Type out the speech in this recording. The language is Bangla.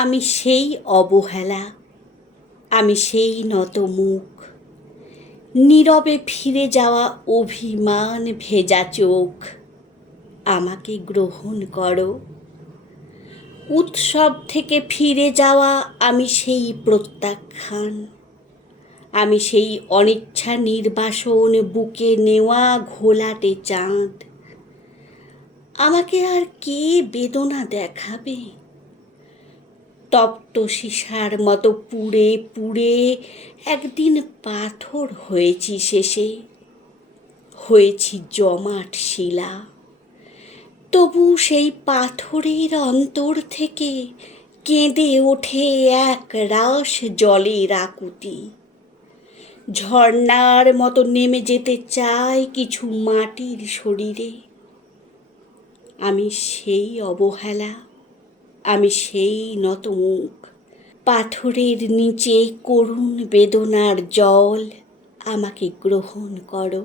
আমি সেই অবহেলা, আমি সেই নত মুখ, নীরবে ফিরে যাওয়া অভিমান ভেজা চোখ। আমাকে গ্রহণ করো। উৎসব থেকে ফিরে যাওয়া আমি সেই প্রত্যাখ্যান, আমি সেই অনিচ্ছা নির্বাসন বুকে নেওয়া ঘোলাটে চাঁদ। আমাকে আর কে বেদনা দেখাবে? তপ্ত সীসার মতো পুড়ে পুড়ে একদিন পাথর হয়েছি শেষে, হয়েছি জমাট শিলা। তবু সেই পাথরের অন্তর থেকে কেঁদে ওঠে এক রাশ জলের আকুতি। ঝর্ণার মতো নেমে যেতে চায় কিছু মাটির শরীরে। আমি সেই অবহেলা, আমি সেই নত মুখ, পাথরের নিচে করুণ বেদনার জল। আমাকে গ্রহণ করো।